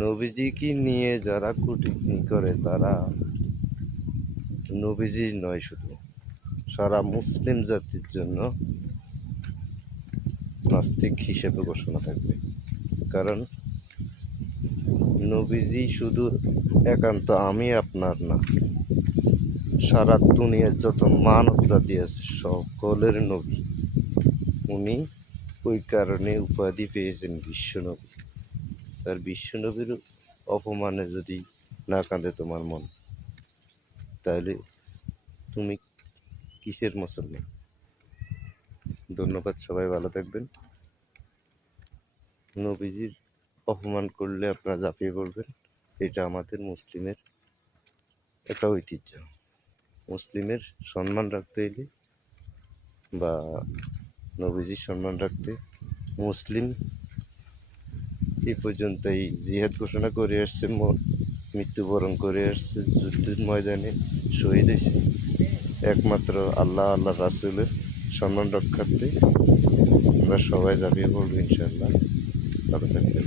নবীজিকে নিয়ে যারা কটূক্তি করে তারা নবীজি নয়, শুধু সারা মুসলিম জাতির জন্য নাস্তিক হিসেবে ঘোষণা থাকবে। কারণ নবীজি শুধু একান্ত আমি আপনার না, সারা দুনিয়ার যত মানব জাতি আছে সকলের নবী। উনি ওই কারণে উপাধি পেয়েছেন বিশ্বনবী। তার বিশ্বনবীর অপমানে যদি না কাঁদে তোমার মন, তাহলে তুমি কিসের মুসলমান? ধন্যবাদ, সবাই ভালো থাকবেন। নবীজির অপমান করলে আপনারা ঝাঁপিয়ে পড়বেন, এটা আমাদের মুসলিমের একটা ঐতিহ্য। মুসলিমের সম্মান রাখতে হইলে বা নবীজির সম্মান রাখতে, মুসলিম এই পর্যন্ত এই জিহাদ ঘোষণা করে আসছে, মৃত্যুবরণ করে আসছে, যুদ্ধের ময়দানে শহীদ হয়েছে একমাত্র আল্লাহ রাসূলের সম্মান রক্ষার্থে। আমরা সবাই ঝাঁপিয়ে পড়বো ইনশাআল্লাহ। ভালো থাকবেন।